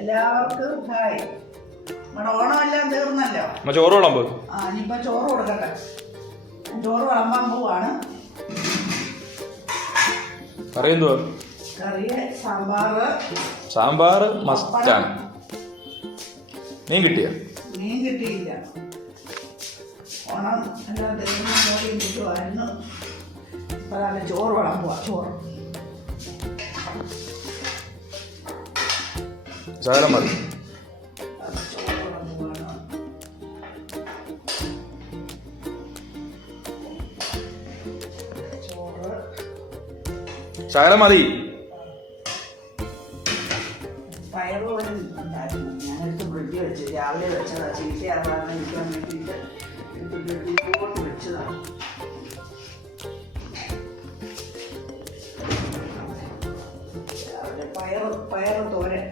എല്ലാവർക്കും ഹായ്. നമ്മുടെ ഓണമെല്ലാം തീർന്നല്ലോ. ചോറ് വിളമ്പ്. ഇനിയിപ്പോ ചോറ് കൊടുക്കട്ടെ. ചോറ് വിളമ്പാൻ പോവാണ്. കറി എന്തുവാ? കറി സാമ്പാറ്. സാമ്പാറ് മസ്റ്റാണ്. മീൻ കിട്ടിയ? മീൻ കിട്ടിയില്ല. ഓണം എല്ലാം തീർന്നു നോക്കി കിട്ടുമായിരുന്നു. ഇപ്പൊ അതാണ് ചോറ് വിളമ്പുക. ചോറ് ശകലം മതി. ശകലം മതി. പയറുപോലെ ഉണ്ടായിരുന്നു. ഞാനെടുത്ത് ഫ്രിഡ്ജിൽ വെച്ച് രാവിലെ വെച്ചതാണ്. ചീത്തയാകാതെ ഇരിക്കാൻ വേണ്ടിയിട്ട് എടുത്ത് ഫ്രിഡ്ജിലോട്ട് വെച്ചതാണ്. രാവിലെ പയറ് തോരൻ.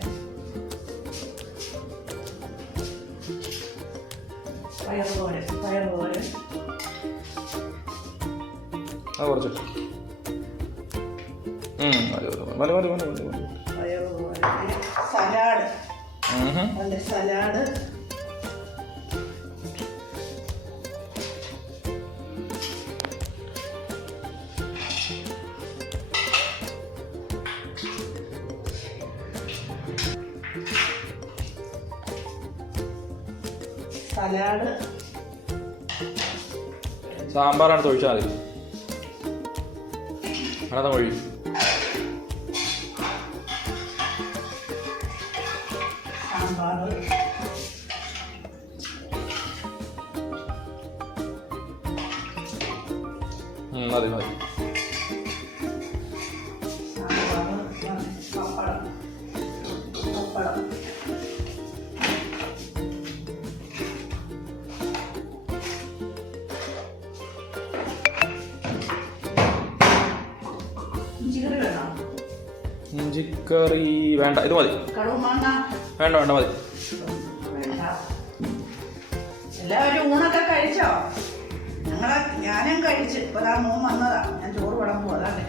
പയറ് തോരൻ കുറച്ച് സലാഡ്. നല്ല സലാഡ്. സലാഡ്. സാമ്പാറാണ് തൊഴിച്ചാൽ മതി. അതാ വഴി. സാമ്പാർ. മതി മതി. പപ്പടം. ഇഞ്ചിക്കറി വേണ്ട, ഇത് മതി. വേണ്ട വേണ്ട മതി. എല്ലാവരും ഊണൊക്കെ കഴിച്ചോ? ഞാനും കഴിച്ച്. ഇപ്പൊ മോൻ വന്നതാ. ഞാൻ ചോറ് വിളമ്പും. അതാണ്